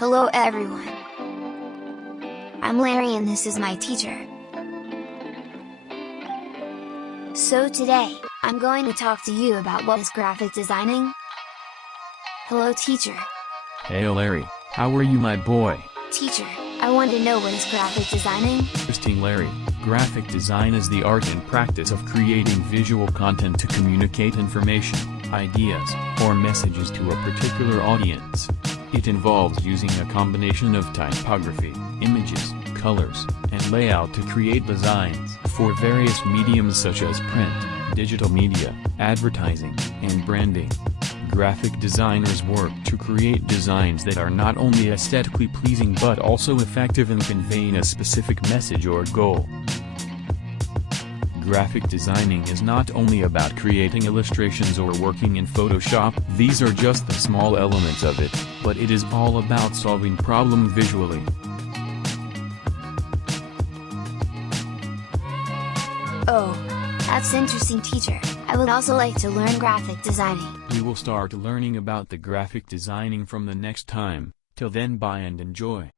Hello everyone. I'm Larry and this is my teacher. So today, I'm going to talk to you about what is graphic designing. Hello teacher. Hey Larry, how are you my boy? Teacher, I want to know what is graphic designing? Interesting Larry, graphic design is the art and practice of creating visual content to communicate information, ideas, or messages to a particular audience. It involves using a combination of typography, images, colors, and layout to create designs for various mediums such as print, digital media, advertising, and branding. Graphic designers work to create designs that are not only aesthetically pleasing but also effective in conveying a specific message or goal. Graphic designing is not only about creating illustrations or working in Photoshop, these are just the small elements of it, but it is all about solving problems visually. Oh, that's interesting teacher. I would also like to learn graphic designing. We will start learning about the graphic designing from the next time. Till then, bye and enjoy.